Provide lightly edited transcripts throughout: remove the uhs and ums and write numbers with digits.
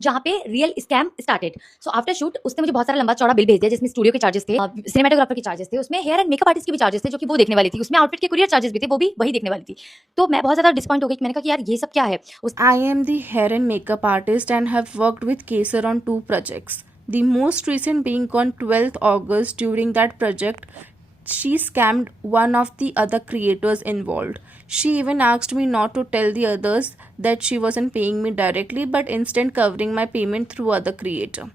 जहाँ पे real scam started. So after shoot उसने मुझे बहुत सारा लंबा चौड़ा बिल भेज दिया, जिसमें स्टूडियो के चार्जेस थे, सिनेमेटोग्राफर के चार्जेस थे, उसमें हेयर एंड मेकअप आर्टिस्ट के भी चार्जेस थे जो कि वो देखने वाली थी, उसमें आउटफिट के कुरियर चार्जेस भी थे, वो भी वही देखने वाली थी। तो मैं बहुत ज्यादा डिसपॉइंट हो गई। मैंने कहा कि यार ये सब क्या है। I am the hair and makeup artist and have worked with Kesar on 2 projects. The most recent being on 12th August. During that project, she scammed one of the other creators involved. She even asked me not to tell the others that she wasn't paying me directly but instead covering my payment through other creator.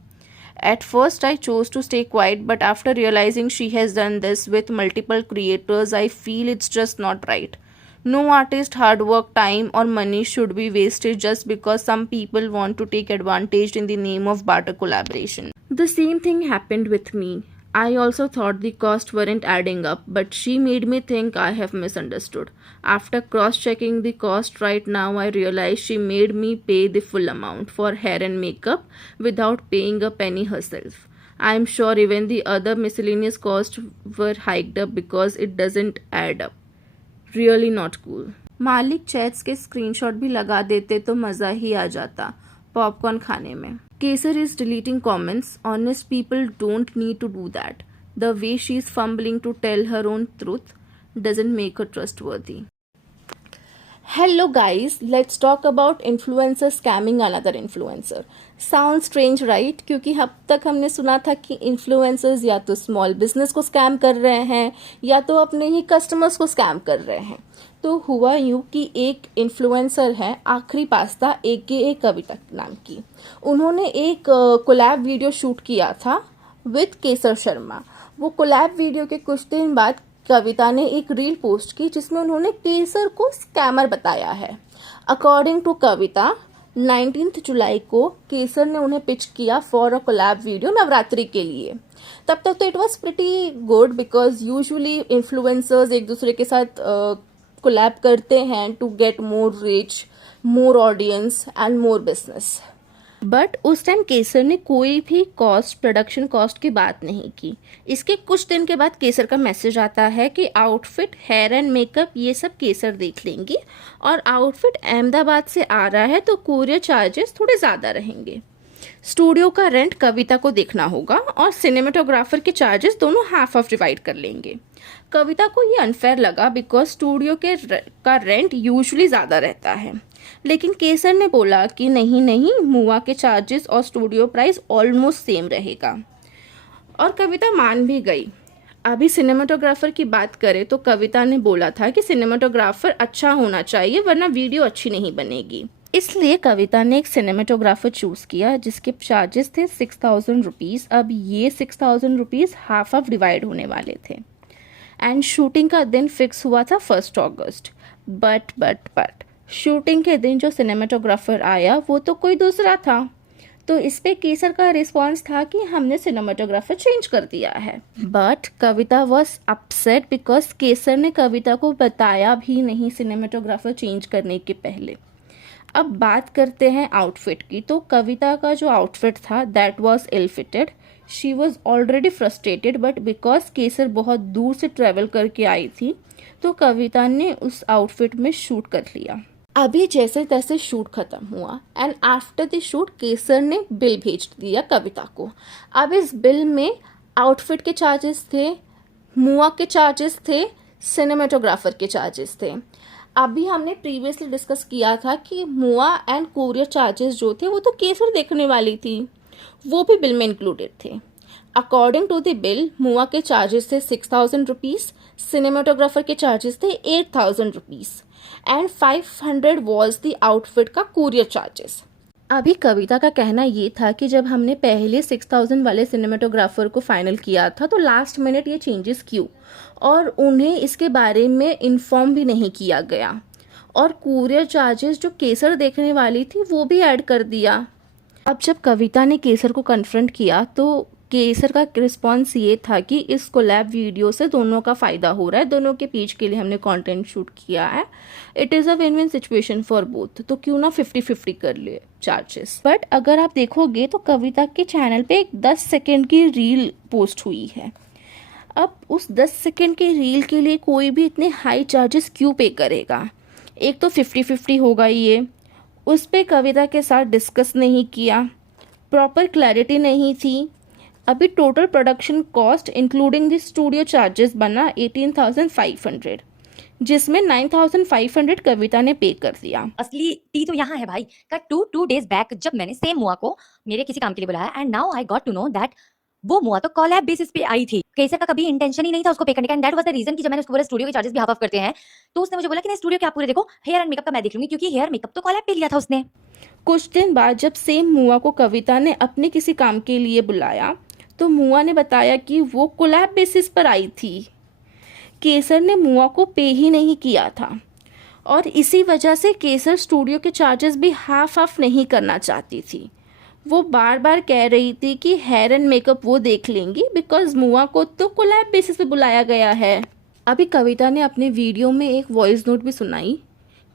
At first I chose to stay quiet, but after realizing she has done this with multiple creators, I feel it's just not right. No artist hard work, time or money should be wasted just because some people want to take advantage in the name of barter collaboration. The same thing happened with me. I also thought the costs weren't adding up, but she made me think I have misunderstood. After cross checking the cost right now, I realize she made me pay the full amount for hair and makeup without paying a penny herself. I am sure even the other miscellaneous costs were hiked up because it doesn't add up. Really not cool. मालिक chats के screenshot भी लगा देते तो मज़ा ही आ जाता popcorn खाने में. Kesar is deleting comments. Honest people don't need to do that. The way she's fumbling to tell her own truth doesn't make her trustworthy. Hello guys, let's talk about influencer scamming another influencer. Sounds strange right? क्योंकि अब तक हमने सुना था कि influencers या तो small business को स्कैम कर रहे हैं या तो अपने ही कस्टमर्स को स्कैम कर रहे हैं. तो हुआ यूँ कि एक इन्फ्लुएंसर है आखिरी पास्ता AKA कविता नाम की. उन्होंने एक कोलैब वीडियो शूट किया था विद केसर शर्मा. वो कोलैब वीडियो के कुछ दिन बाद कविता ने एक रील पोस्ट की जिसमें उन्होंने केसर को स्कैमर बताया है. अकॉर्डिंग टू कविता 19 जुलाई को केसर ने उन्हें पिच किया for a collab video Navratri के लिए. तब तक तो it was pretty good because usually influencers एक दूसरे के साथ कोलैब करते हैं to get more reach, more audience and more business. But उस टाइम केसर ने कोई भी कॉस्ट, प्रोडक्शन कॉस्ट की बात नहीं की. इसके कुछ दिन के बाद केसर का मैसेज आता है कि आउटफिट, हेयर एंड मेकअप ये सब केसर देख लेंगी और आउटफिट अहमदाबाद से आ रहा है तो कुरियर चार्जेस थोड़े ज़्यादा रहेंगे. स्टूडियो का रेंट कविता को देखना होगा और सिनेमेटोग्राफर के चार्जेस दोनों हाफ ऑफ डिवाइड कर लेंगे. कविता को ये अनफेयर लगा बिकॉज स्टूडियो का रेंट यूजुअली ज़्यादा रहता है. लेकिन केसर ने बोला कि नहीं, मुआ के चार्जेस और स्टूडियो प्राइस ऑलमोस्ट सेम रहेगा और कविता मान भी गई. अभी सिनेमाटोग्राफर की बात करें तो कविता ने बोला था कि सिनेमाटोग्राफर अच्छा होना चाहिए वरना वीडियो अच्छी नहीं बनेगी. इसलिए कविता ने एक सिनेमाटोग्राफर चूज़ किया जिसके चार्जेस थे 6,000 रुपीज़. अब ये 6,000 रुपीज़ हाफ ऑफ डिवाइड होने वाले थे एंड शूटिंग का दिन फिक्स हुआ था 1 अगस्त. बट शूटिंग के दिन जो सिनेमाटोग्राफर आया वो तो कोई दूसरा था. तो इस पे केसर का रिस्पॉन्स था कि हमने सिनेमाटोग्राफर चेंज कर दिया है. But Kavita was upset because Kesar ने कविता को बताया भी नहीं सिनेमाटोग्राफर चेंज करने के पहले. अब बात करते हैं आउटफिट की. तो कविता का जो आउटफिट था that was ill fitted. She was already frustrated but because Kesar बहुत दूर से ट्रेवल करके आई थी तो कविता ने उस आउटफिट में शूट कर लिया. अभी जैसे तैसे शूट खत्म हुआ एंड आफ्टर द शूट केसर ने बिल भेज दिया कविता को. अब इस बिल में आउटफिट के चार्जेस थे, मुआ के चार्जेस थे, सिनेमाटोग्राफर के चार्जेस थे. अभी हमने प्रीवियसली डिस्कस किया था कि मुआ एंड कुरियर चार्जेस जो थे वो तो केसर देखने वाली थी, वो भी बिल में इंक्लूडेड थे. अकॉर्डिंग टू द बिल मुआ के चार्जेस थे 6,000 रुपीज़, सिनेमाटोग्राफर के चार्जेस थे 8,000 rupees and 500 was the outfit का कुरियर चार्जेस. अभी कविता का कहना ये था कि जब हमने पहले 6,000 वाले सिनेमाटोग्राफर को फाइनल किया था तो लास्ट मिनट ये चेंजेस क्यों, और उन्हें इसके बारे में इन्फॉर्म भी नहीं किया गया और कुरियर चार्जेस जो केसर देखने वाली थी वो भी ऐड कर दिया. अब जब कविता ने केसर को कन्फ्रंट किया तो केसर का रिस्पॉन्स ये था कि इस कोलैब वीडियो से दोनों का फ़ायदा हो रहा है, दोनों के पेज के लिए हमने कंटेंट शूट किया है, it is a win win situation for both, तो क्यों ना 50-50 कर ले चार्जेस. बट अगर आप देखोगे तो कविता के चैनल पे एक 10 सेकेंड की रील पोस्ट हुई है. अब उस 10 सेकेंड की रील के लिए कोई भी इतने हाई चार्जेस क्यों पे करेगा. एक तो 50-50 होगा ये, उस पे कविता के साथ डिस्कस नहीं किया, प्रॉपर क्लैरिटी नहीं थी। अभी total production cost including the studio charges बना 18,500, जिसमें 9,500 कविता ने पे कर दिया। असली टी तो यहाँ है भाई। कट टू डेज बैक जब मैंने सेम मुआ को मेरे किसी काम के लिए बुलाया and now I got to know that वो मुआ तो कॉलैब बेसिस पे आई थी। केसर का कभी इंटेंशन ही नहीं था उसको पे करने का and that was the reason कि जब मैंने उसको बोला स्टूडियो के चार्जेस भी हाफ ऑफ करते हैं तो उसने मुझे बोला कि नहीं स्टूडियो के आप पूरे देखो, हेयर एंड मेकअप का मैं देख लूंगी, क्योंकि हेयर मेकअप तो कॉलैब पे लिया था उसने। कुछ दिन बाद जब सेम मुआ को कविता ने अपने किसी काम के लिए बुलाया तो मुआ ने बताया कि वो कोलैब बेसिस पर आई थी। केसर ने मुआ को पे ही नहीं किया था और इसी वजह से केसर स्टूडियो के चार्जेस भी हाफ ऑफ नहीं करना चाहती थी। वो बार बार कह रही थी कि हेयर एंड मेकअप वो देख लेंगी बिकॉज मुआ को तो कोलैब बेसिस पे बुलाया गया है। अभी कविता ने अपने वीडियो में एक वॉइस नोट भी सुनाई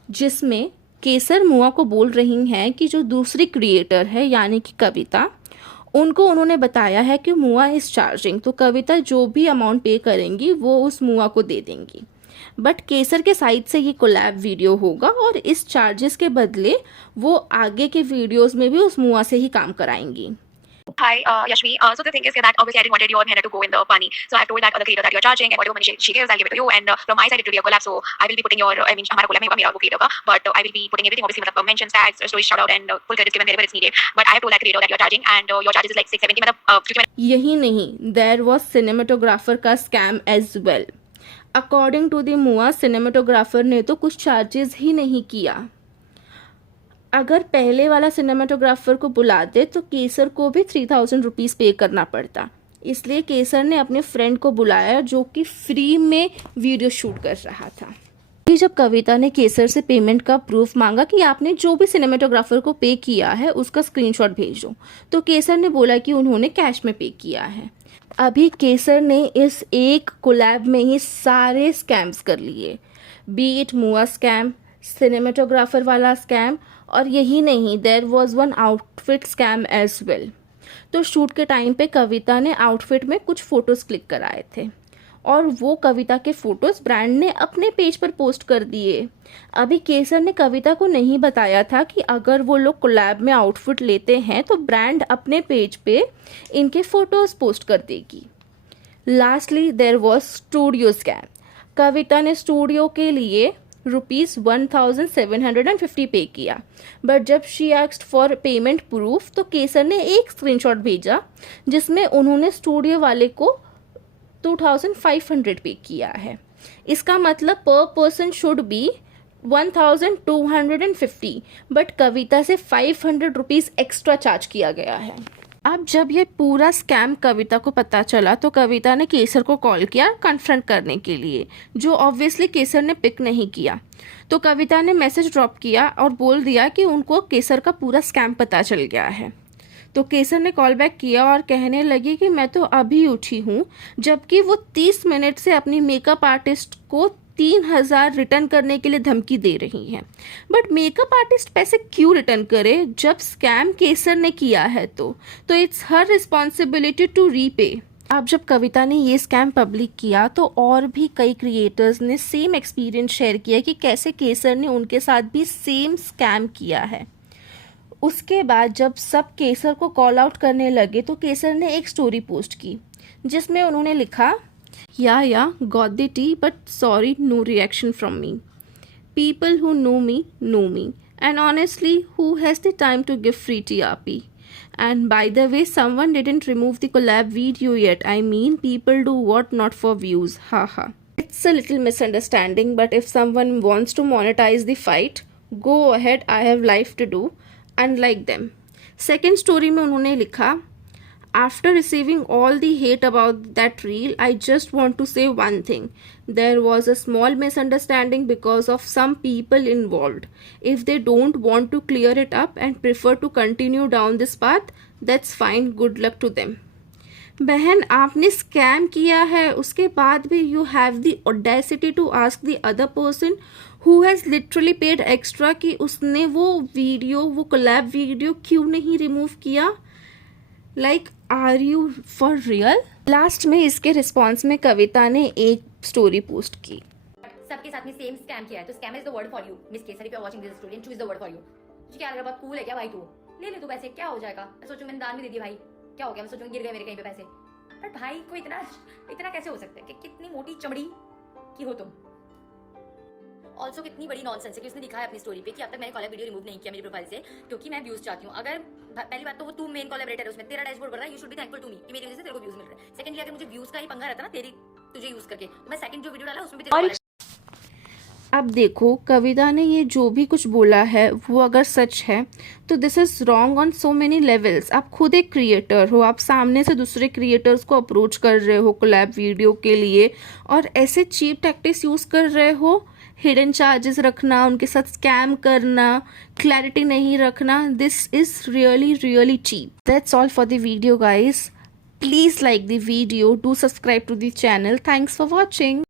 जिसमें केसर मुआ को बोल रही हैं कि जो दूसरी क्रिएटर है यानी कि कविता, उनको उन्होंने बताया है कि मुआ इज़ चार्जिंग, तो कविता जो भी अमाउंट पे करेंगी वो उस मुआ को दे देंगी। बट केसर के साइड से ये कोलैब वीडियो होगा और इस चार्जेस के बदले वो आगे के वीडियोस में भी उस मुआ से ही काम कराएंगी। Hi, Yashvi. So the thing is that obviously I didn't wanted your Mehna to go in the pani. So I told that other creator that you're charging and whatever money she gives, I'll give it to you. And from my side, it will be a collab. So I will be putting your, I mean, हमारा collab नहीं होगा मेरा वो creator का, but I will be putting everything obviously मतलब mentions, tags, story shout out and full credits given wherever it's needed. But I have told that creator that you're charging and your charges is like 670 मतलब क्योंकि मैंने यही नहीं, there was cinematographer का scam as well. According to the MUA, cinematographer ने तो कुछ charges ही नहीं किया। अगर पहले वाला सिनेमेटोग्राफर को बुलाते तो केसर को भी 3,000 रुपीज़ पे करना पड़ता, इसलिए केसर ने अपने फ्रेंड को बुलाया जो कि फ्री में वीडियो शूट कर रहा था। फिर जब कविता ने केसर से पेमेंट का प्रूफ मांगा कि आपने जो भी सिनेमेटोग्राफर को पे किया है उसका स्क्रीनशॉट भेजो, तो केसर ने बोला कि उन्होंने कैश में पे किया है। अभी केसर ने इस एक कोलैब में ही सारे स्कैम्स कर लिए, be it MUA scam, cinematographer वाला स्कैम, और यही नहीं, there was one outfit scam as well. तो शूट के टाइम पे कविता ने आउटफिट में कुछ फ़ोटोज़ क्लिक कराए थे और वो कविता के फ़ोटोज़ ब्रांड ने अपने पेज पर पोस्ट कर दिए। अभी केसर ने कविता को नहीं बताया था कि अगर वो लोग कोलैब में आउटफिट लेते हैं तो ब्रांड अपने पेज पे इनके फ़ोटोज़ पोस्ट कर देगी। Lastly there was studio scam. Kavita ने स्टूडियो के लिए ₹1,750 पे किया, बट जब she asked for payment proof तो केसर ने एक स्क्रीनशॉट भेजा जिसमें उन्होंने स्टूडियो वाले को 2,500 पे किया है। इसका मतलब पर पर्सन शुड बी 1,250, बट कविता से 500 रुपीज़ एक्स्ट्रा चार्ज किया गया है। अब जब ये पूरा स्कैम कविता को पता चला तो कविता ने केसर को कॉल किया कन्फ्रंट करने के लिए, जो ऑब्वियसली केसर ने पिक नहीं किया। तो कविता ने मैसेज ड्रॉप किया और बोल दिया कि उनको केसर का पूरा स्कैम पता चल गया है। तो केसर ने कॉल बैक किया और कहने लगी कि मैं तो अभी उठी हूँ, जबकि वो 30 मिनट से अपनी मेकअप आर्टिस्ट को 3,000 रिटर्न करने के लिए धमकी दे रही हैं। बट मेकअप आर्टिस्ट पैसे क्यों रिटर्न करे जब स्कैम केसर ने किया है? तो it's her responsibility to repay. अब जब कविता ने ये स्कैम पब्लिक किया तो और भी कई क्रिएटर्स ने सेम एक्सपीरियंस शेयर किया कि कैसे केसर ने उनके साथ भी सेम स्कैम किया है। उसके बाद जब सब केसर को कॉल आउट करने लगे तो केसर ने एक स्टोरी पोस्ट की जिसमें उन्होंने लिखा, ya got the tea but sorry no reaction from me. People who know me and honestly who has the time to give free TRP. And by the way, someone didn't remove the collab video yet. I mean, people do what not for views. Haha. It's a little misunderstanding, but if someone wants to monetize the fight, go ahead. I have life to do. Unlike them. Second story में उन्होंने लिखा, after receiving all the hate about that reel, I just want to say one thing. There was a small misunderstanding because of some people involved. If they don't want to clear it up and prefer to continue down this path, that's fine. Good luck to them. बहन, आपने scam किया है, उसके बाद भी you have the audacity to ask the other person who has literally paid extra कि उसने वो कोलैब वीडियो क्यों नहीं रिमूव किया? Like are you for real? Last में इसके रिस्पॉन्स में कविता ने एक स्टोरी पोस्ट की। सबके साथ में सेम स्कैम किया है तो scam is the word for you. Miss Kesar, if you are watching this story, choose the word for you. तुझे क्या लग रहा है बहुत कूल है क्या भाई, तू ले ले तू पैसे, क्या हो जाएगा। मैं सोचूं मैंने दान भी दे दिया भाई, क्या हो गया, मैं सोचूंगी गिर गए मेरे कहीं पे पैसे। पर भाई को इतना इतना कैसे हो सकता है कि कितनी मोटी चमड़ी की हो तुम। ऑल्सो कितनी बड़ी नॉनसेंस है कि उसने दिखाया अपनी स्टोरी पे कि अब तक मैंने कॉलर वीडियो रिमूव नहीं किया मेरी प्रोफाइल से क्योंकि मैं व्यूज चाहती हूँ। अगर पहली बात तो वो तू मेन कोलैबोरेटर है उसमें, तेरा डैशबोर्ड बढ़ रहा है, you should be thankful to me कि मेरी वजह से तेरे को व्यूज मिल रहे हैं। सेकंडली अगर मुझे व्यूज का ही पंगा रहता ना तेरी तुझे यूज करके, तो मैं सेकंड जो वीडियो डाला उसमें भी तेरे अब देखो कविता ने ये जो भी कुछ बोला है वो अगर सच है तो this is wrong on so many levels. आप खुद एक क्रिएटर हो, आप सामने से दूसरे क्रिएटर्स को अप्रोच कर रहे हो कोलैब वीडियो के लिए और ऐसे चीप टैक्टिक्स यूज़ कर रहे हो, हिडन चार्जेस रखना, उनके साथ स्कैम करना, क्लैरिटी नहीं रखना। This is really really cheap. That's all for the video guys. Please like the video, do subscribe to the channel. Thanks for watching.